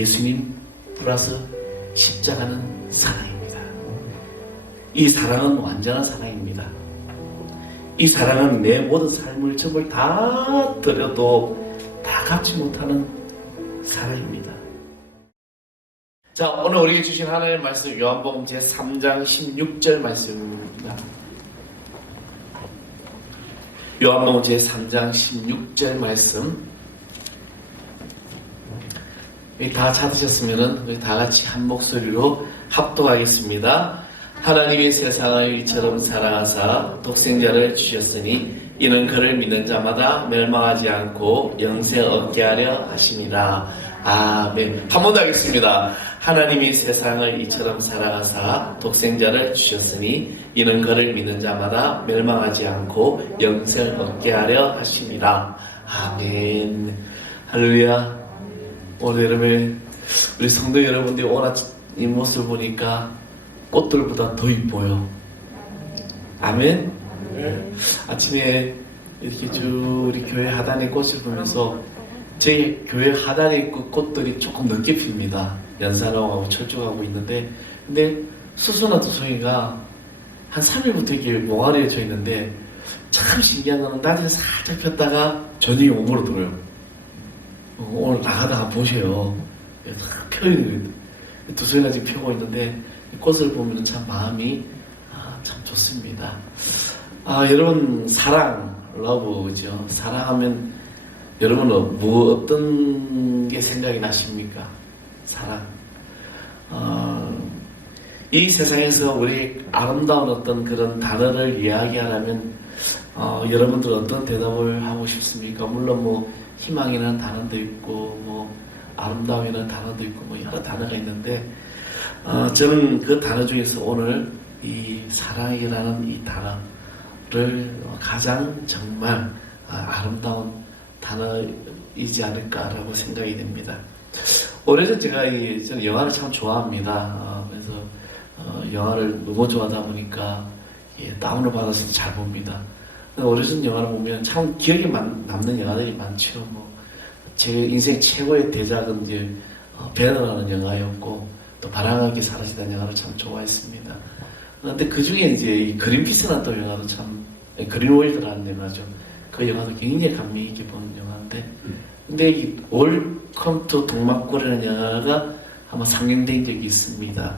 예수님 플러스 십자가는 사랑입니다. 이 사랑은 완전한 사랑입니다. 이 사랑은 내 모든 삶을 전부 다 드려도 다 갚지 못하는 사랑입니다. 자, 오늘 우리에게 주신 하나님의 말씀 요한복음 제3장 16절 말씀입니다. 요한복음 제3장 16절 말씀. 다 찾으셨으면 우리 다 같이 한 목소리로 합독하겠습니다. 하나님이 세상을 이처럼 사랑하사 독생자를 주셨으니 이는 그를 믿는 자마다 멸망하지 않고 영생 얻게 하려 하심이라. 아멘. 한 번 더 하겠습니다. 하나님이 세상을 이처럼 사랑하사 독생자를 주셨으니 이는 그를 믿는 자마다 멸망하지 않고 영생을 얻게 하려 하심이라. 아멘. 할렐루야. 오늘 여러분, 우리 성도 여러분들이 오늘 이 모습을 보니까 꽃들보다 더 이뻐요. 아멘. 아침에 이렇게 쭉 우리 교회 하단에 꽃을 보면서 제 교회 하단에 그 꽃들이 조금 늦게 핍니다. 연산하고 철쭉하고 있는데, 근데 수선화 두송이가 한 3일부터 이렇게 몽아리에 져 있는데, 참 신기한 거는 낮에 살짝 폈다가 저녁에 몸으로 들어요. 오늘 나가다가 보세요. 펴있는 두송이가 지금 펴고 있는데 꽃을 보면 참 마음이 참 좋습니다. 여러분 사랑, 러브죠. 사랑하면 여러분은 어떤 게 생각이 나십니까? 사랑. 이 세상에서 우리 아름다운 어떤 그런 단어를 이야기하려면 여러분들 어떤 대답을 하고 싶습니까? 물론 뭐 희망이라는 단어도 있고 뭐 아름다움이라는 단어도 있고 뭐 여러 단어가 있는데 저는 그 단어 중에서 오늘 이 사랑이라는 이 단어를 가장 정말 아름다운 단어이지 않을까라고 생각이 됩니다. 오래전 저는 영화를 참 좋아합니다. 그래서 영화를 너무 좋아하다 보니까 다운을 받아서 잘 봅니다. 오래전 영화를 보면 참 기억에 남는 영화들이 많죠. 제 인생 최고의 대작은 이제 배너라는 영화였고 또 바람하게 사라지다는 영화를 참 좋아했습니다. 그런데 그 중에 이제 이 그린피스라는 또 영화도 참 그린월드라는 영화죠. 그 영화도 굉장히 감미 있게 보는 영화인데, 근데 이 웰컴 투 동막골이라는 영화가 아마 상영된 적이 있습니다.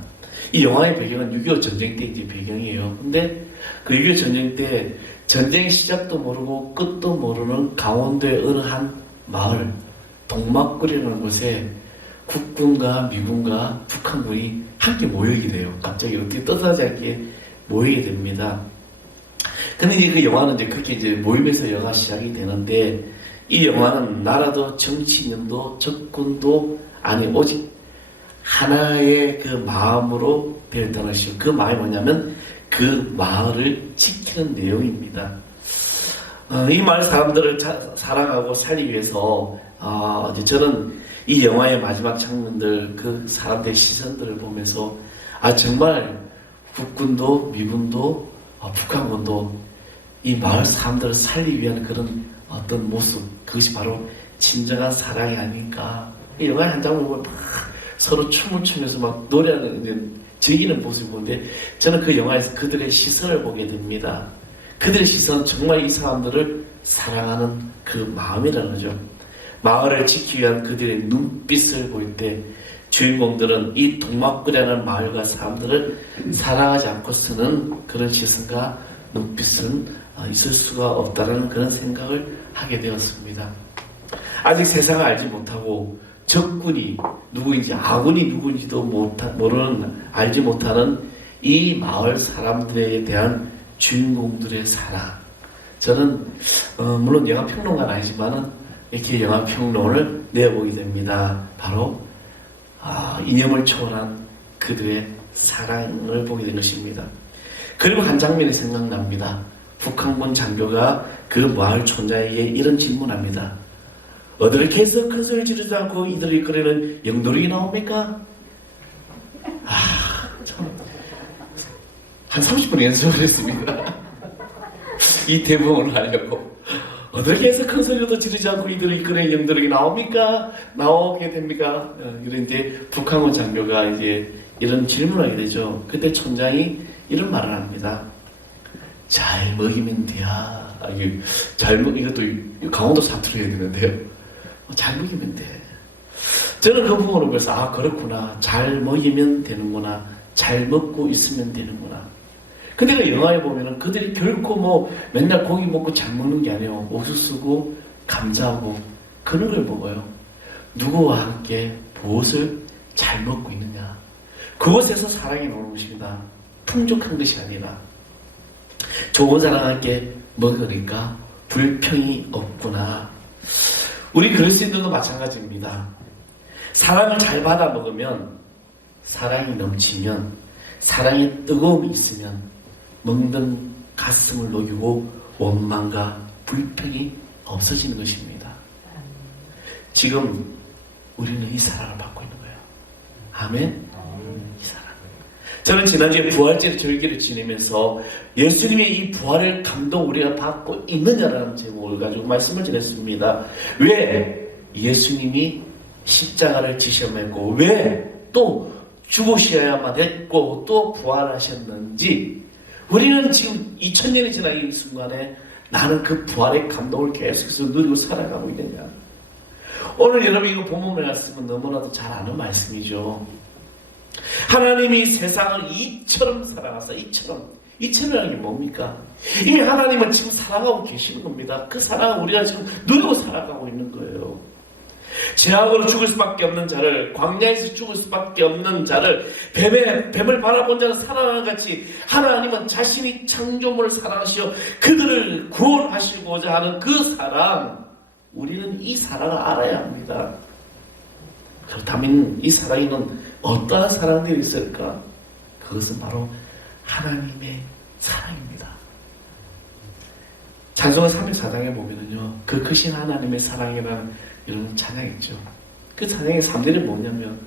이 영화의 배경은 6.25 전쟁 때 이제 배경이에요. 근데 그 6.25 전쟁 때 전쟁 시작도 모르고 끝도 모르는 강원도의 어느 한 마을 동막골이라는 곳에 국군과 미군과 북한군이 함께 모이게 돼요. 갑자기 어떻게 뜻하지 않게 모이게 됩니다. 근데 이제 그 영화는 이제 그렇게 이제 모임에서 영화 시작이 되는데, 이 영화는 나라도 정치인도 적군도 아니 오직 하나의 그 마음으로 되었다는 것이고, 그 마음이 뭐냐면 그 마을을 지키는 내용입니다. 이 마을 사람들을 사랑하고 살기 위해서 이제 저는 이 영화의 마지막 장면들, 그 사람들의 시선들을 보면서 정말 국군도 미군도 북한군도 이 마을 사람들을 살리기 위한 그런 어떤 모습, 그것이 바로 진정한 사랑이 아닐까. 이 영화의 한 장면 보면 막 서로 춤을 추면서 막 노래하는, 즐기는 모습을 보는데, 저는 그 영화에서 그들의 시선을 보게 됩니다. 그들의 시선은 정말 이 사람들을 사랑하는 그 마음이라는 거죠. 마을을 지키기 위한 그들의 눈빛을 볼 때 주인공들은 이 동막골이라는 마을과 사람들을 사랑하지 않고서는 그런 시선과 눈빛은 있을 수가 없다는 그런 생각을 하게 되었습니다. 아직 세상을 알지 못하고 적군이 누구인지 아군이 누구인지도 알지 못하는 이 마을 사람들에 대한 주인공들의 사랑. 저는 물론 영화 평론가는 아니지만은 이렇게 영화 평론을 내어보게 됩니다. 바로 이념을 초월한 그들의 사랑을 보게 된 것입니다. 그리고 한 장면이 생각납니다. 북한군 장교가 그 마을 촌장에게 이런 질문합니다. 어디를 계속 큰 소리를 지르지 않고 이들을 이끌어내는 영도력이 나옵니까? 참. 한 30분 연습을 했습니다. 이 대부분을 하려고. 어떻게 해서 큰 소리도 지르지 않고 이들을 이끌어낸 영들에게 나오게 됩니까? 이런 이제 북한군 장교가 이제 이런 질문을 하게 되죠. 그때 촌장이 이런 말을 합니다. 잘 먹이면 돼야. 이것도 강원도 사투리가 되는데요. 잘 먹이면 돼. 저는 그 부분을 보면서 그렇구나. 잘 먹이면 되는구나. 잘 먹고 있으면 되는구나. 근데 그 영화에 보면은 그들이 결코 뭐 맨날 고기 먹고 잘 먹는 게 아니에요. 옥수수고 감자하고 그런 걸 먹어요. 누구와 함께 무엇을 잘 먹고 있느냐. 그것에서 사랑이 나오는 것입니다. 풍족한 것이 아니라 좋은 사람과 함께 먹으니까 불평이 없구나. 우리 그리스도인들도 마찬가지입니다. 사랑을 잘 받아 먹으면, 사랑이 넘치면, 사랑의 뜨거움이 있으면 먹는 가슴을 녹이고 원망과 불평이 없어지는 것입니다. 지금 우리는 이 사랑을 받고 있는 거예요. 아멘. 이 사랑. 저는 지난주에 부활절 절기를 지내면서 예수님의 이 부활의 감동 우리가 받고 있느냐라는 제목을 가지고 말씀을 드렸습니다. 왜 예수님이 십자가를 지셨고 왜 또 죽으셔야만 했고 또 부활하셨는지 우리는 지금 2000년이 지난 이 순간에 나는 그 부활의 감동을 계속해서 누리고 살아가고 있느냐. 오늘 여러분 이거 본문을 말씀은 너무나도 잘 아는 말씀이죠. 하나님이 세상을 이처럼 사랑하사 이처럼이라는 게 뭡니까? 이미 하나님은 지금 사랑하고 계시는 겁니다. 그 사랑을 우리가 지금 누리고 살아가고 있는 거예요. 죄악으로 죽을 수밖에 없는 자를, 광야에서 죽을 수밖에 없는 자를, 뱀을 바라본 자는 살아나는 같이 하나님은 자신이 창조물을 사랑하시어 그들을 구원하시고자 하는 그 사랑, 우리는 이 사랑을 알아야 합니다. 그렇다면 이 사랑에는 어떠한 사랑들이 있을까? 그것은 바로 하나님의 사랑입니다. 찬송가 304장에 보면은요, 그 크신 하나님의 사랑이라는 이런 찬양이 있죠. 그 찬양의 3절이 뭐냐면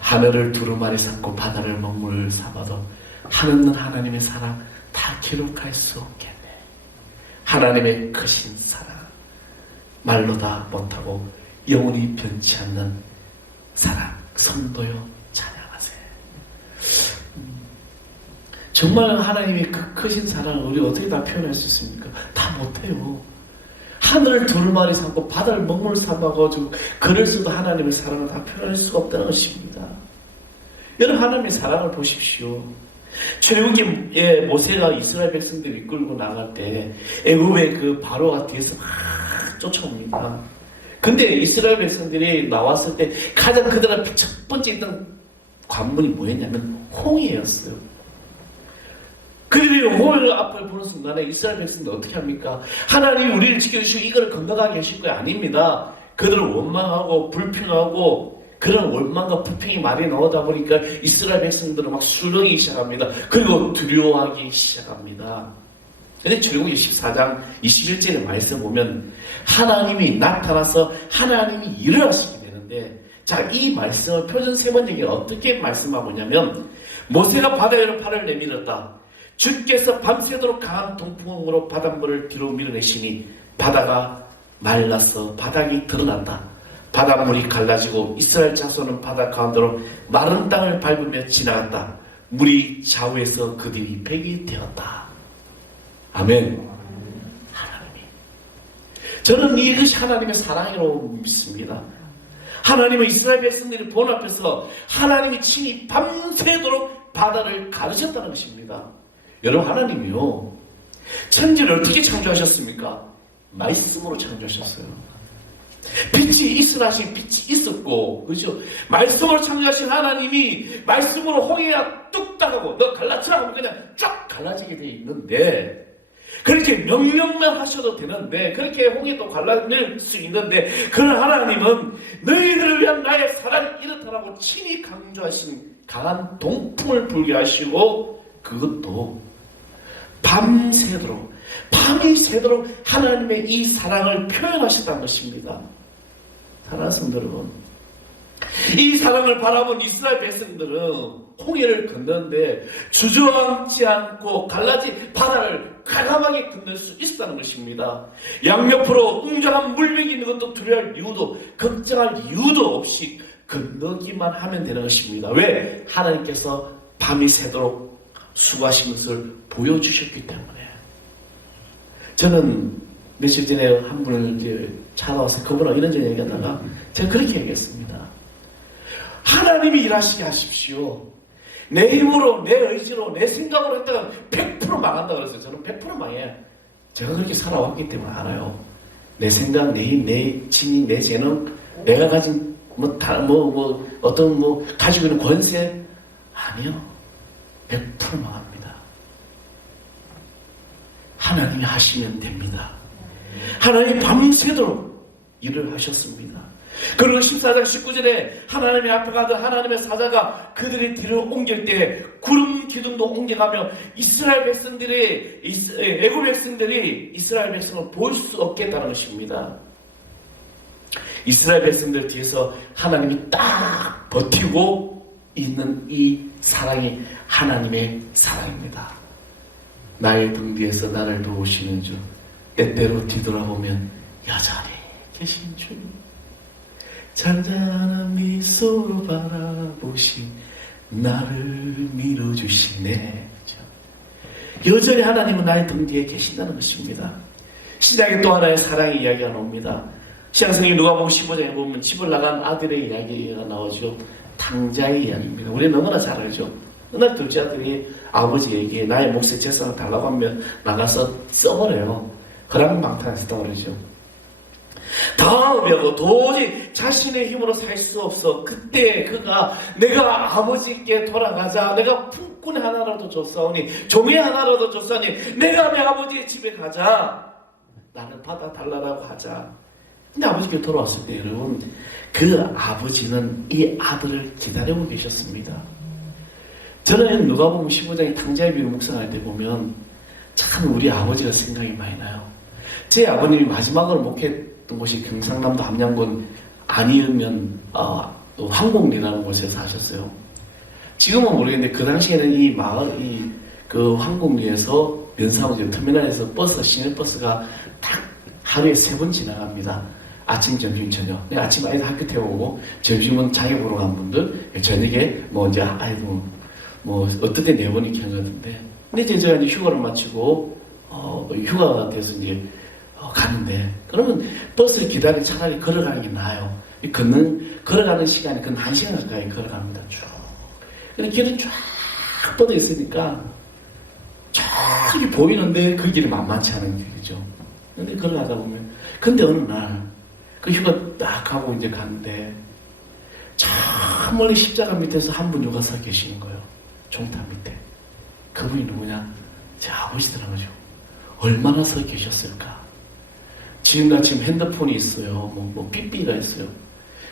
하늘을 두루마리 삼고 바다를 먹물 삼아도 하늘은 하나님의 사랑 다 기록할 수 없겠네. 하나님의 크신 사랑 말로 다 못하고 영원히 변치 않는 사랑 성도여 찬양하세. 정말 하나님의 그 크신 사랑을 우리 어떻게 다 표현할 수 있습니까? 다 못해요. 하늘을 두루마리 삼고 바다를 먹물 삼아가지고 그럴 수도 하나님의 사랑을 다 표현할 수가 없다는 것입니다. 여러분 하나님의 사랑을 보십시오. 출애굽기에 모세가 이스라엘 백성들을 이끌고 나갈 때 애굽의 그 바로가 뒤에서 막 쫓아옵니다. 근데 이스라엘 백성들이 나왔을 때 가장 그들 앞에 첫 번째 있던 관문이 뭐였냐면 홍해였어요. 그들이 홍해 앞을 보는 순간에 이스라엘 백성들 어떻게 합니까? 하나님이 우리를 지켜주시고 이걸 건강하게 하실 거 아닙니다. 그들은 원망하고 불평하고 그런 원망과 불평이 많이 나오다 보니까 이스라엘 백성들은 막 술렁이기 시작합니다. 그리고 두려워하기 시작합니다. 근데 출애굽기 14장 21절에 말씀 보면 하나님이 나타나서 하나님이 일을 하시게 되는데, 자, 이 말씀을 표준 세번역에 어떻게 말씀하고 있냐면 모세가 바다 위로 팔을 내밀었다. 주께서 밤새도록 강한 동풍으로 바닷물을 뒤로 밀어내시니 바다가 말라서 바닥이 드러난다. 바닷물이 갈라지고 이스라엘 자손은 바다 가운데로 마른 땅을 밟으며 지나갔다. 물이 좌우에서 그들이 백이 되었다. 아멘. 하나님이, 저는 이것이 하나님의 사랑이라고 믿습니다. 하나님은 이스라엘 백성들이 본 앞에서 하나님이 친히 밤새도록 바다를 가르쳤다는 것입니다. 여러분 하나님이요, 천지를 어떻게 창조하셨습니까? 말씀으로 창조하셨어요. 빛이 있으라 하신 빛이 있었고, 그렇죠? 말씀으로 창조하신 하나님이 말씀으로 홍해가 뚝 따가고 너 갈라치라 하면 그냥 쫙 갈라지게 돼 있는데, 그렇게 명령만 하셔도 되는데, 그렇게 홍해도 갈라낼 수 있는데, 그런 하나님은 너희들을 위한 나의 사랑을 이렇다라고 친히 강조하신 강한 동풍을 불게 하시고, 그것도 밤새도록, 밤이 새도록 하나님의 이 사랑을 표현하셨다는 것입니다. 사랑하는 성도 여러분, 이 사랑을 바라본 이스라엘 백성들은 홍해를 건너는데 주저앉지 않고 갈라진 바다를 과감하게 건널 수 있었다는 것입니다. 양옆으로 웅장한 물백이 있는 것도 두려워할 이유도 걱정할 이유도 없이 건너기만 하면 되는 것입니다. 왜? 하나님께서 밤이 새도록 수고하신 것을 보여주셨기 때문에. 저는 며칠 전에 한 분을 이제 찾아와서 그분하고 이런저런 얘기하다가 제가 그렇게 얘기했습니다. 하나님이 일하시게 하십시오. 내 힘으로, 내 의지로, 내 생각으로 했다가 100% 망한다 그랬어요. 저는 100% 망해. 제가 그렇게 살아왔기 때문에 알아요. 내 생각, 내 힘, 내 진이, 내 재능, 내가 가진 가지고 있는 권세 아니요. 100% 망합니다. 하나님이 하시면 됩니다. 하나님이 밤새도록 일을 하셨습니다. 그리고 14장 19절에 하나님의 앞에 가던 하나님의 사자가 그들의 뒤를 옮길 때 구름 기둥도 옮겨가며 이스라엘 백성들이 애굽 백성들이 이스라엘 백성을 볼 수 없게 했다는 것입니다. 이스라엘 백성들 뒤에서 하나님이 딱 버티고 있는 이 사랑이 하나님의 사랑입니다. 나의 등 뒤에서 나를 도우시는 주, 때때로 뒤돌아보면 여전히 계신 주, 잔잔한 미소로 바라보신 나를 밀어주시네. 여전히 하나님은 나의 등 뒤에 계신다는 것입니다. 신약에 또 하나의 사랑의 이야기가 나옵니다. 신약성경 누가복음 15장에 보면 집을 나간 아들의 이야기가 나오죠. 탕자의 이야기입니다. 우리 너무나 잘 알죠. 어느 날 둘째 아들이 아버지에게 나의 몫의 재산을 달라고 하면 나가서 써버려요. 그러면 망탕했다고 그러죠. 당하고 도저히 자신의 힘으로 살 수 없어. 그때 그가 내가 아버지께 돌아가자. 내가 품꾼 하나라도 줬사오니, 종이 하나라도 줬사오니 내가 내 아버지의 집에 가자. 나는 받아달라고 하자. 근데 아버지께 돌아왔을 때 여러분, 그 아버지는 이 아들을 기다리고 계셨습니다. 저는 누가복음 15장의 탕자의 비유 묵상할 때 보면 참 우리 아버지가 생각이 많이 나요. 제 아버님이 마지막으로 목회했던 곳이 경상남도 함양군 아니면 황곡리라는 곳에 사셨어요. 지금은 모르겠는데 그 당시에는 이 마을, 그 황곡리에서 면사무소 터미널에서 시내버스가 딱 하루에 3번 지나갑니다. 아침, 점심, 저녁. 아침 아이들 학교 태우고, 점심은 자기 보러 간 분들, 저녁에 이제 아이들 어떨 때 4번 이렇게 하는 것 같은데. 근데 이제 제가 휴가를 마치고, 휴가가 돼서 이제 가는데, 그러면 버스를 기다리고 차라리 걸어가는 게 나아요. 걸어가는 시간이 근 1시간 가까이 걸어갑니다. 쭉. 근데 길은 쫙 뻗어 있으니까, 저기 보이는데 그 길이 만만치 않은 길이죠. 근데 걸어가다 보면, 근데 어느 날, 그 휴가 딱 가고 이제 갔는데, 저 멀리 십자가 밑에서 한 분 누가 서 계시는 거예요. 종탑 밑에. 그분이 누구냐? 제 아버지더라고요. 얼마나 서 계셨을까? 지금같이 핸드폰이 있어요. 삐삐가 있어요.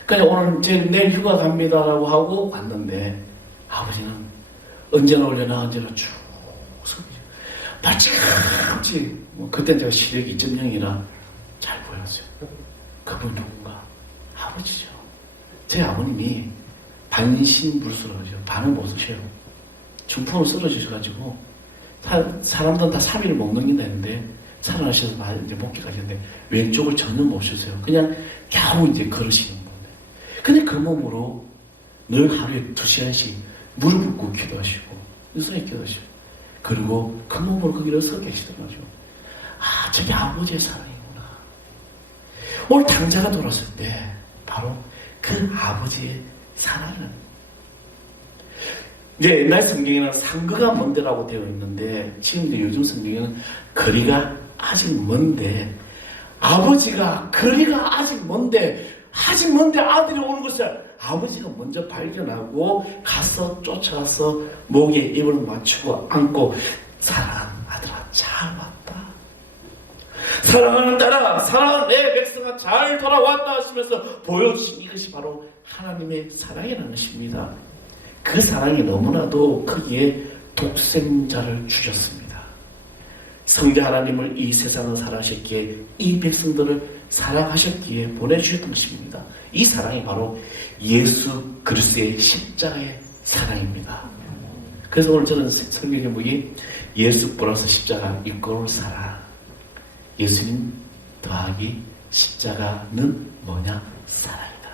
그냥 오늘 내일 휴가 갑니다라고 하고 갔는데, 아버지는 언제나 올려나 언제나 쭉 서 계셔. 마치 그땐 제가 시력이 2.0이라 잘 보였어요. 그분 누군가? 아버지죠. 제 아버님이 반신불수라죠. 반은 못 쓰셔요. 중풍으로 쓰러지셔가지고 사람들은 다 3일을 못 넘긴다 했는데 살아나셔서 이제 목기 가셨는데 왼쪽을 전혀 못 쉬세요. 그냥 겨우 이제 걸으시는 건데. 근데 그 몸으로 늘 하루에 2시간씩 무릎 꿇고 기도하시고 유서에 기도하시고 그리고 그 몸으로 거기를 서 계시더라고요. 아, 저게 아버지의 사랑이구나. 오늘 당자가 돌았을 때 바로 그 아버지의 사랑은 이제 옛날 성경에는 상거가 먼데라고 되어 있는데 지금 이제 요즘 성경에는 거리가 아직 먼데 아버지가 거리가 아직 먼데 아들이 오는 것을 아버지가 먼저 발견하고 가서 쫓아가서 목에 입을 맞추고 안고 사랑하는 아들아 잘 왔다. 사랑하는 딸아, 사랑하는 내 백성아 잘 돌아왔다 하시면서 보여주신 이것이 바로 하나님의 사랑이라는 것입니다. 그 사랑이 너무나도 크기에 독생자를 주셨습니다. 성자 하나님을 이 세상을 사랑하셨기에 이 백성들을 사랑하셨기에 보내주셨던 것입니다. 이 사랑이 바로 예수 그리스도의 십자가의 사랑입니다. 그래서 오늘 저는 성경 제목이 예수 플러스 십자가 이꼴 사랑. 예수님 더하기 십자가는 뭐냐? 사랑이다.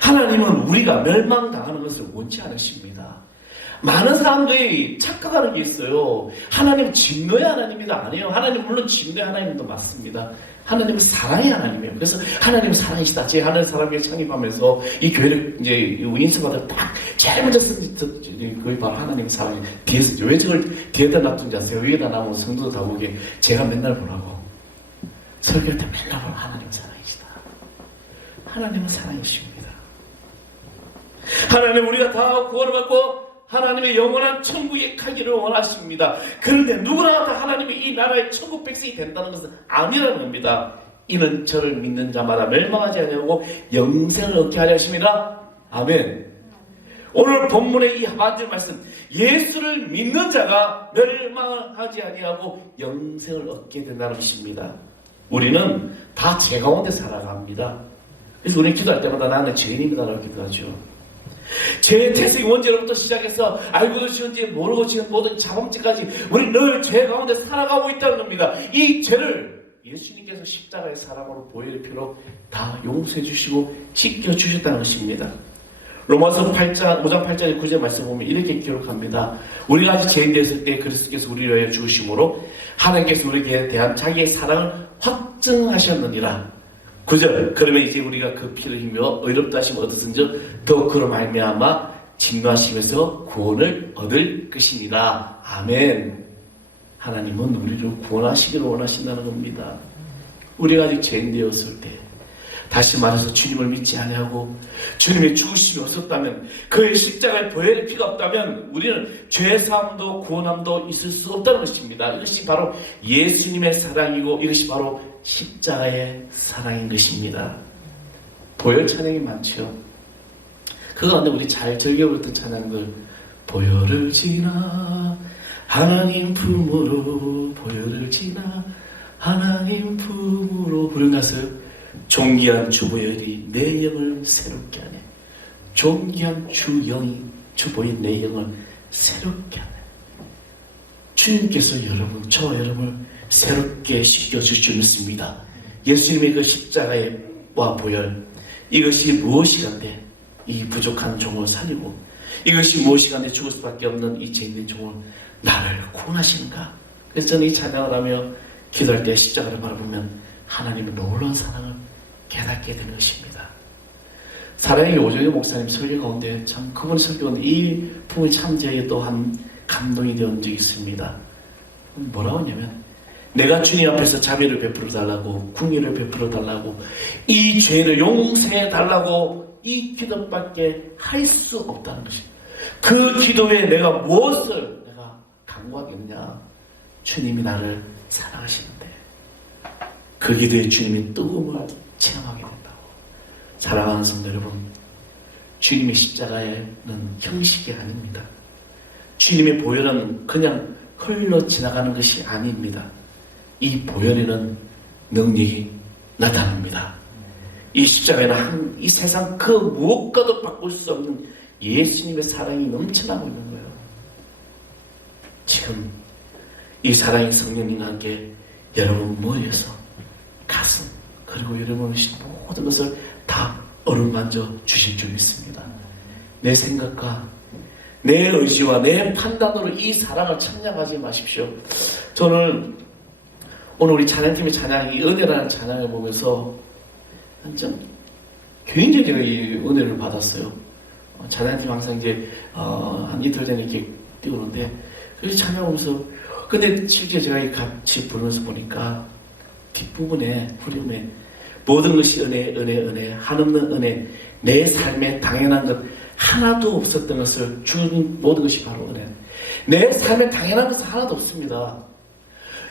하나님은 우리가 멸망당하는 것을 원치 않으십니다. 많은 사람들이 착각하는 게 있어요. 하나님은 진노의 하나님이다. 아니에요. 하나님 물론 진노의 하나님도 맞습니다. 하나님은 사랑의 하나님이에요. 그래서 하나님은 사랑이시다. 제 하늘 사람에게 창립하면서 이 교회를 이제 인수받을 딱 제일 먼저 쓴 그게 바로 하나님의 사랑이에요. 뒤에서 왜 저걸 뒤에다 놔둔지 아세요? 위에다 놔면 성도도 다 보게 제가 맨날 보라고. 설교할 때 맨날 보라. 하나님은 사랑이시다. 하나님은 사랑이십니다. 하나님 우리가 다 구원을 받고 하나님의 영원한 천국에 가기를 원하십니다. 그런데 누구나 다 하나님이 이 나라의 천국 백성이 된다는 것은 아니라는 겁니다. 이는 저를 믿는 자마다 멸망하지 아니하고 영생을 얻게 하려 하십니다. 아멘. 오늘 본문의 이 하반절 말씀, 예수를 믿는 자가 멸망하지 아니하고 영생을 얻게 된다는 것입니다. 우리는 다 죄 가운데 살아갑니다. 그래서 우리는 기도할 때마다 나는 죄인입니다라고 기도하죠. 죄의 태생이 원죄로부터 시작해서 알고도 지은지 모르고 지은 모든 자범죄까지 우리 늘 죄 가운데 살아가고 있다는 겁니다. 이 죄를 예수님께서 십자가의 사랑으로 보혈의 피로 다 용서해 주시고 씻겨 주셨다는 것입니다. 로마서 5장 8절 9절 말씀 보면 이렇게 기록합니다. 우리가 아직 죄인 되었을 때 그리스도께서 우리를 위하여 죽으심으로 하나님께서 우리에게 대한 자기의 사랑을 확증하셨느니라. 9절 그러면 이제 우리가 그 피를 힘입어 의롭다 하심을 얻었은즉 더욱 그로 말미암아 진노하심에서 구원을 얻을 것입니다. 아멘. 하나님은 우리를 구원하시기를 원하신다는 겁니다. 우리가 아직 죄인 되었을 때 다시 말해서 주님을 믿지 아니하고 주님의 죽으심이 없었다면 그의 십자가의 보혈의 피가 없다면 우리는 죄사함도 구원함도 있을 수 없다는 것입니다. 이것이 바로 예수님의 사랑이고 이것이 바로 십자가의 사랑인 것입니다. 보혈 찬양이 많죠. 그 가운데 우리 잘 즐겨 부르던 찬양들, 보혈을 지나 하나님 품으로, 보혈을 지나 하나님 품으로 부른 가수 존귀한 주 보혈이 내 영을 새롭게 하네. 존귀한 주 영이 주 보혈 내 영을 새롭게 하네. 주님께서 저 여러분을 새롭게 씻겨줄 줄 믿습니다. 예수님의 그 십자가와 보혈, 이것이 무엇이간데 이 부족한 종을 살리고 이것이 무엇이간데 죽을 수밖에 없는 이 죄인된 종을 나를 구원하시는가. 그래서 저는 이 찬양을 하며 기도할 때 십자가를 바라보면 하나님의 놀라운 사랑을 깨닫게 되는 것입니다. 사랑의 오정희 목사님 설교 가운데 참 그분 설교는 이 부분이 참 제게 또한 감동이 되었던 적이 있습니다. 뭐라고 하냐면 내가 주님 앞에서 자비를 베풀어 달라고, 궁의를 베풀어 달라고, 이 죄를 용서해 달라고 이 기도밖에 할 수 없다는 것입니다. 그 기도에 내가 무엇을 내가 간구하겠느냐? 주님이 나를 사랑하시는데 그 기도에 주님의 뜨거움을 체험하게 된다고. 사랑하는 성도 여러분, 주님의 십자가에는 형식이 아닙니다. 주님의 보혈은 그냥 흘러 지나가는 것이 아닙니다. 이 보혈에는 능력이 나타납니다. 이 십자가에는 이 세상 그 무엇과도 바꿀 수 없는 예수님의 사랑이 넘쳐나고 있는 거예요. 지금 이 사랑의 성령님과 함께 여러분 모여서 가슴 그리고 여러분의 모든 것을 다 어루만져 주실 줄 믿습니다. 내 생각과 내 의지와 내 판단으로 이 사랑을 찬양하지 마십시오. 저는 오늘 우리 찬양팀의 찬양, 이 은혜라는 찬양을 보면서 좀 굉장히 제가 이 은혜를 받았어요. 찬양팀 항상 이제 한 이틀 전에 이렇게 띄우는데 그래서 찬양하면서 근데 실제 제가 같이 부르면서 보니까 뒷부분에 후렴에 모든 것이 은혜 한없는 은혜 내 삶에 당연한 것 하나도 없었던 것을 주는 모든 것이 바로 은혜. 내 삶에 당연한 것은 하나도 없습니다.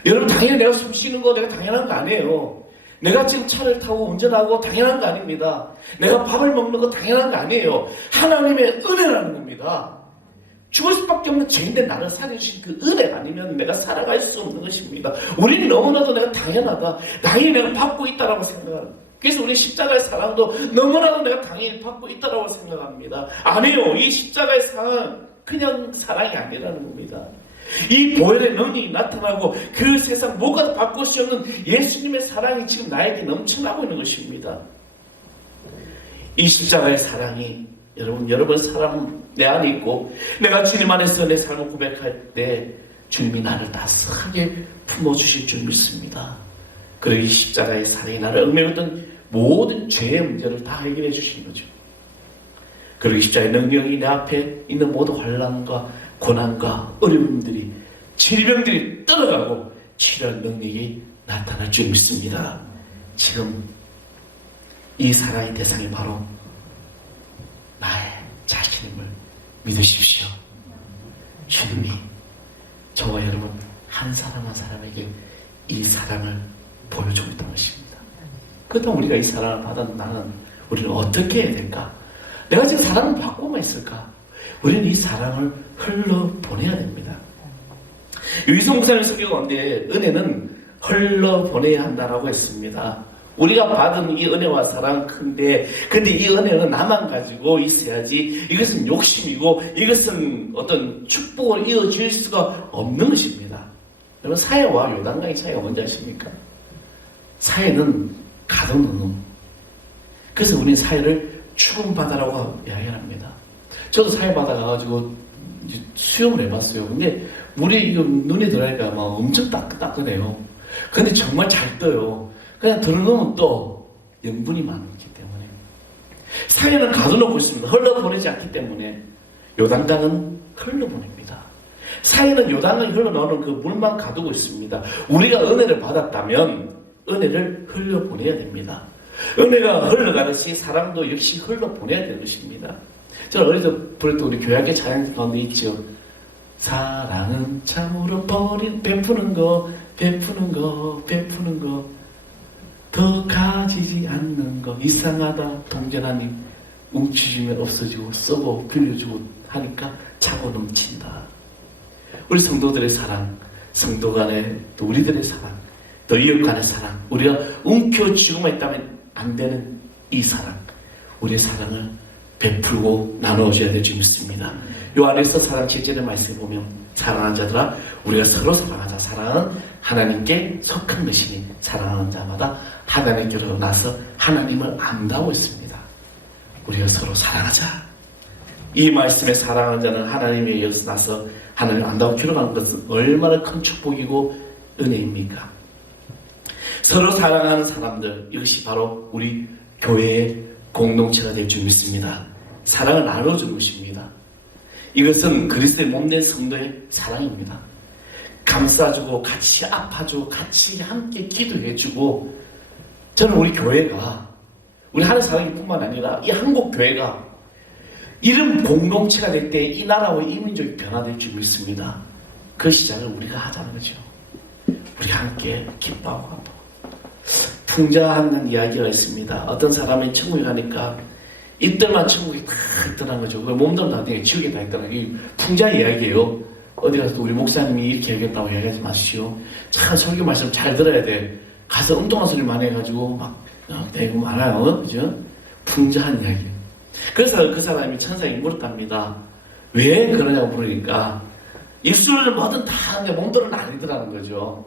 여러분 당연히 내가 숨 쉬는 거 내가 당연한 거 아니에요. 내가 지금 차를 타고 운전하고 당연한 거 아닙니다. 내가 밥을 먹는 거 당연한 거 아니에요. 하나님의 은혜라는 겁니다. 죽을 수밖에 없는 죄인데 나를 살려주신 그 은혜 아니면 내가 살아갈 수 없는 것입니다. 우리는 너무나도 내가 당연하다. 당연히 내가 받고 있다라고 생각하는 그래서 우리 십자가의 사랑도 너무나도 내가 당연히 받고 있다고 생각합니다. 아니요, 이 십자가의 사랑은 그냥 사랑이 아니라는 겁니다. 이 보혈의 능력이 나타나고 그 세상 무엇과도 바꿀 수 없는 예수님의 사랑이 지금 나에게 넘쳐나고 있는 것입니다. 이 십자가의 사랑이 여러분 사랑 내 안에 있고 내가 주님 안에서 내 삶을 고백할 때 주님이 나를 따스하게 품어주실 줄 믿습니다. 그리고 이 십자가의 사랑이 나를 얽매였던 모든 죄의 문제를 다 해결해 주시는 거죠. 그리고 이 십자가의 능력이 내 앞에 있는 모든 환난과 고난과 어려움들이 질병들이 떠나가고 치료할 능력이 나타날 줄 믿습니다. 지금 이 사랑의 대상이 바로 나의 자신임을 믿으십시오. 주님이 저와 여러분 한 사람 한 사람에게 이 사랑을 보여주고 있다는 것입니다. 그렇다면 우리가 이 사랑을 받은 나는 우리는 어떻게 해야 될까? 내가 지금 사랑을 받고만 있을까? 우리는 이 사랑을 흘러보내야 됩니다. 유희성 목사님 설교 가운데 은혜는 흘러보내야 한다라고 했습니다. 우리가 받은 이 은혜와 사랑은 큰데 근데 이 은혜는 나만 가지고 있어야지 이것은 욕심이고 이것은 어떤 축복을 이어질 수가 없는 것입니다. 여러분 사회와 요단강의 차이가 뭔지 아십니까? 사회는 가둬놓는, 그래서 우리는 사회를 죽음바다라고 이야기합니다. 저도 사회바다 가가지고 수영을 해봤어요. 근데 물이 눈에 들어가니까 막 엄청 따끈해요. 근데 정말 잘 떠요. 그냥 들어놓으면 또 염분이 많기 때문에. 사회는 가둬놓고 있습니다. 흘러보내지 않기 때문에. 요단강은 흘러보냅니다. 사회는 요단강이 흘러나오는 그 물만 가두고 있습니다. 우리가 은혜를 받았다면 은혜를 흘려보내야 됩니다. 은혜가 흘러가듯이 사랑도 역시 흘러보내야 되는 것입니다. 저는 어릴 때 부를 때 우리 교회학교 찬양 가운데 있죠. 사랑은 참으로 베푸는 거 더 가지지 않는 거. 이상하다. 동전하니 뭉치주면 없어지고 썩어 빌려주고 하니까 차고 넘친다. 우리 성도들의 사랑, 성도 간의 또 우리들의 사랑, 또 이웃 간의 사랑, 우리가 움켜쥐고만 있다면 안 되는 이 사랑, 우리의 사랑을 베풀고 나누어줘야 될 줄 믿습니다. 요 안에서 사랑 7절의 말씀을 보면 사랑하는 자들아 우리가 서로 사랑하자. 사랑은 하나님께 속한 것이니 사랑하는 자마다 하나님께로 나서 하나님을 안다고 했습니다. 우리가 서로 사랑하자. 이 말씀에 사랑하는 자는 하나님에 이어서 나서 하나님을 안다고 기록하는 것은 얼마나 큰 축복이고 은혜입니까? 서로 사랑하는 사람들, 이것이 바로 우리 교회의 공동체가 될 줄 믿습니다. 사랑을 나눠주는 것입니다. 이것은 그리스도의 몸된 성도의 사랑입니다. 감싸주고 같이 아파주고 같이 함께 기도해주고, 저는 우리 교회가 우리 하는 사랑이 뿐만 아니라 이 한국 교회가 이런 공동체가 될 때 이 나라와 이 민족이 변화될 줄 믿습니다. 그 시작을 우리가 하자는 거죠. 우리 함께 기뻐하고 풍자하는 이야기가 있습니다. 어떤 사람이 천국에 가니까 이때만 천국에 다 있더란 거죠. 몸도 나중에 지옥에 다 있더란 이 풍자 이야기예요. 어디 가서 우리 목사님이 이렇게 얘기했다고 얘기하지 마시오. 참 설교 말씀 잘 들어야 돼. 가서 엉뚱한 소리 많이 해가지고 막 대고 많아요. 그죠? 풍자한 이야기. 그래서 그 사람이 천사에게 물었답니다. 왜 그러냐고 물으니까 입술은 뭐든 다 하는데 몸들은 아니더라는 거죠.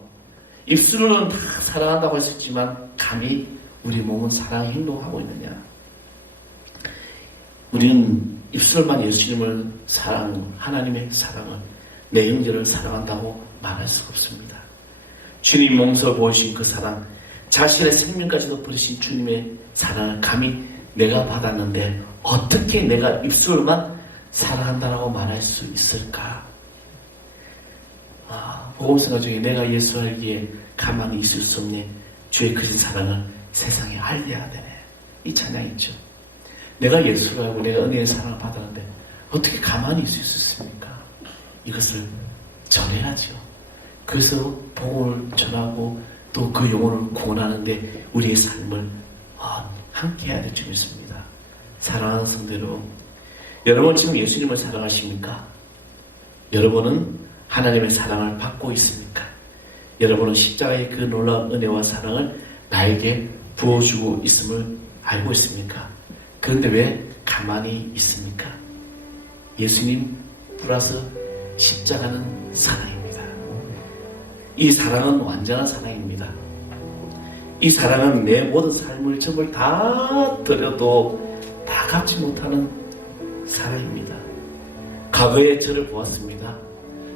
입술로는 다 사랑한다고 했었지만 감히 우리 몸은 사랑 행동하고 있느냐. 우리는 입술만 예수님을 사랑, 하나님의 사랑을, 내 형제를 사랑한다고 말할 수가 없습니다. 주님 몸소 보이신 그 사랑, 자신의 생명까지도 버리신 주님의 사랑을 감히 내가 받았는데 어떻게 내가 입술만 사랑한다고 말할 수 있을까? 복음성가 중에 내가 예수 알기에 가만히 있을 수 없네. 주의 크신 사랑을 세상에 알려야 되네. 이 찬양 있죠. 내가 예수를 알고 내가 은혜의 사랑을 받았는데 어떻게 가만히 있을 수 있습니까? 이것을 전해야죠. 그래서 복음을 전하고 또 그 영혼을 구원하는데 우리의 삶을 함께 해야 될 줄 믿습니다. 사랑하는 성도 여러분, 여러분 지금 예수님을 사랑하십니까? 여러분은 하나님의 사랑을 받고 있습니까? 여러분은 십자가의 그 놀라운 은혜와 사랑을 나에게 부어주고 있음을 알고 있습니까? 그런데 왜 가만히 있습니까? 예수님 플러스 십자가는 사랑입니다. 이 사랑은 완전한 사랑입니다. 이 사랑은 내 모든 삶을 전부 다 드려도 다 갚지 못하는 사랑입니다. 과거에 저를 보았습니다.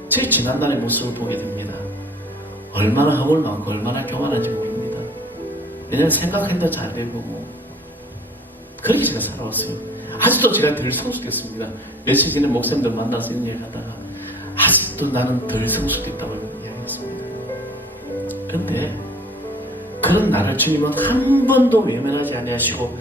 제 지난날의 모습을 보게 됩니다. 얼마나 허물 많고 얼마나 교만한지 모릅니다. 왜냐하면 생각해도 잘 되고 그렇게 제가 살아왔어요. 아직도 제가 덜 성숙했습니다. 며칠 전에 목사님들 만나서 이런 얘기 하다가 아직도 나는 덜 성숙했다고 이야기했습니다. 그런데 그런 나를 주님은 한 번도 외면하지 아니하시고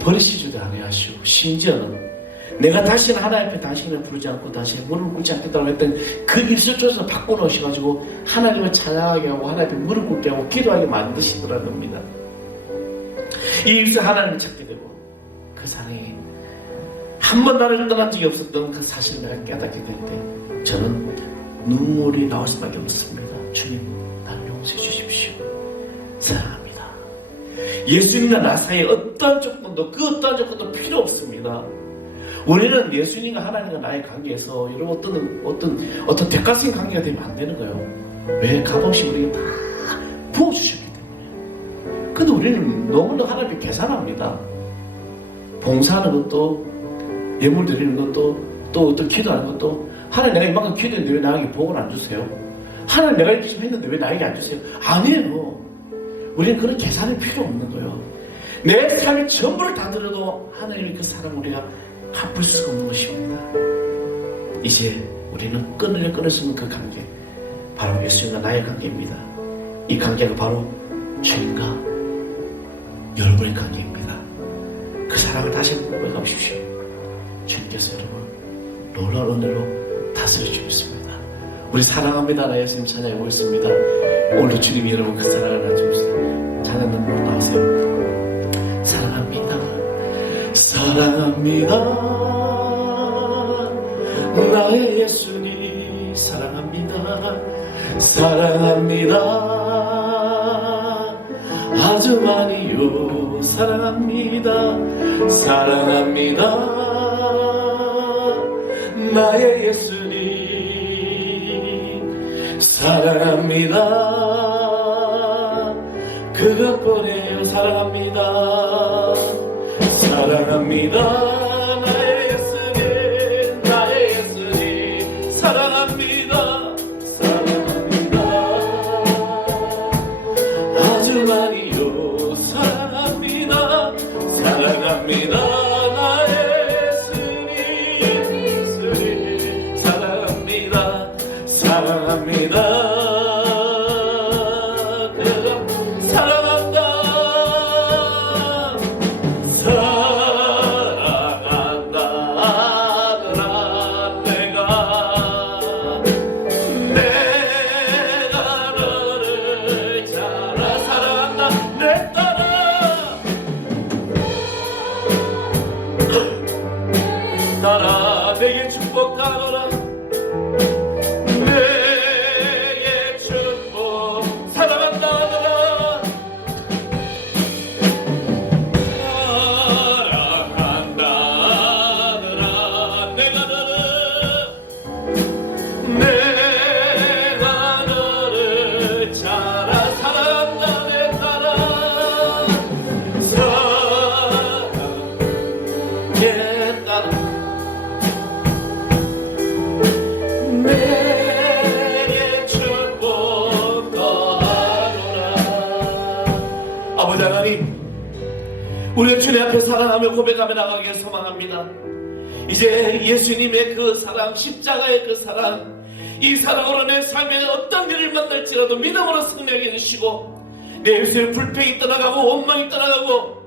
버리시지도 아니하시고 심지어는 내가 다시는 하나님 앞에 당신을 부르지 않고 다시 무릎을 꿇지 않겠다고 했던 그 입술 쪽에서 바꿔놓으셔가지고 하나님을 찬양하게 하고 하나님 앞에 무릎 꿇게 하고 기도하게 만드시더라는 겁니다. 이 입술 하나님을 찾게 되고 그 사랑이 한 번 나를 떠난 적이 없었던 그 사실을 내가 깨닫게 될 때 저는 눈물이 나올 수밖에 없었습니다. 주님, 날 용서해 주십시오. 사랑합니다. 예수님과 나 사이에 어떠한 조건도 그 어떠한 조건도 필요 없습니다. 우리는 예수님과 하나님과 나의 관계에서 여러분 어떤 대가성인 관계가 되면 안 되는 거예요. 왜? 값없이 우리에게 다 부어주셨기 때문에. 근데 우리는 너무나 하나님께 계산합니다. 봉사하는 것도 예물 드리는 것도 또 어떤 기도하는 것도 하나님 내가 이만큼 기도했는데 왜 나에게 복을 안 주세요? 하나님 내가 이렇게 좀 했는데 왜 나에게 안 주세요? 아니에요. 우리는 그런 계산이 필요 없는 거예요. 내 삶의 전부를 다 드려도 하나님의 그 사랑 우리가 갚을 수가 없는 것입니다. 이제 우리는 끊을 수 없는 그 관계, 바로 예수님과 나의 관계입니다. 이 관계가 바로 주님과 여러분의 관계입니다. 그 사랑을 다시 한번 고백하십시오. 주님께서 여러분 놀라운 은혜로 다스려 주겠습니다. 우리 사랑합니다. 나 예수님 찬양해 보겠습니다. 오늘 주님이 여러분 그 사랑을 나눠주세요. 찬양은 나오세요. 사랑합니다. 사랑합니다. 나의 예수님 사랑합니다. 사랑합니다. 아주 많이요 사랑합니다. 사랑합니다. 나의 예수님 사랑합니다. 그것뿐이에요. 사랑합니다. 사랑합니다. 나의 예수님 나의 예수님 사랑합니다. 사랑합니다. 아주 많이요 사랑합니다. 사랑합니다. 나의 예수님 사랑합니다. 사랑합니다. 따라 내게 축복하노라. 내게 축복 사랑한다노라. 사랑한다노라. 내가 너를 잘 사랑한다. 내 딸아 사랑해 딸아. 내게 축복 더하노라. 아버지 하나님, 우리가 주님 앞에 사랑하며 고백하며 나가기를 소망합니다. 이제 예수님의 그 사랑, 십자가의 그 사랑, 이 사랑으로 내 삶에 어떤 일을 만날지라도 믿음으로 승리하게 해주시고, 내 입술에 불평이 떠나가고 원망이 떠나가고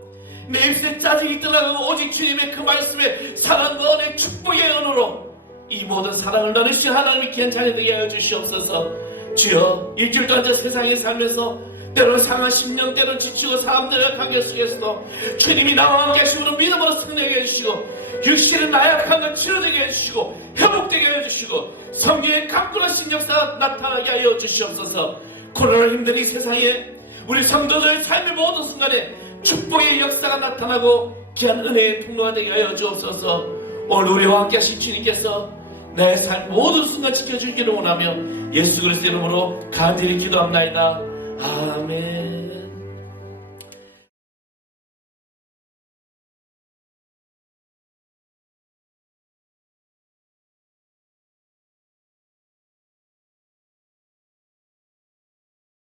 내 입술에 짜증이 떠나가고 오직 주님의 그 말씀에 사랑과 은혜 축복의 은혜로 이 모든 사랑을 나누신 하나님의 귀한 자녀 되게 하여 주시옵소서. 주여, 일주일 동안 저 세상에 살면서 때로는 상한 심령, 때로는 지치고 사람들과 관계 속에서도 주님이 나와 함께 하심으로 믿음으로 승리하게 해주시고, 육신은 나약한 것 치료되게 해주시고 회복되게 해주시고 성령의 강건하신 역사가 나타나게 하여 주시옵소서. 코로나로 힘든 이 세상에 우리 성도들의 삶의 모든 순간에 축복의 역사가 나타나고 귀한 은혜의 통로가 되게 하여 주옵소서. 오늘 우리와 함께 하신 주님께서 내 삶 모든 순간 지켜주기를 원하며 예수 그리스도의 이름으로 간절히 기도합나이다. 아멘.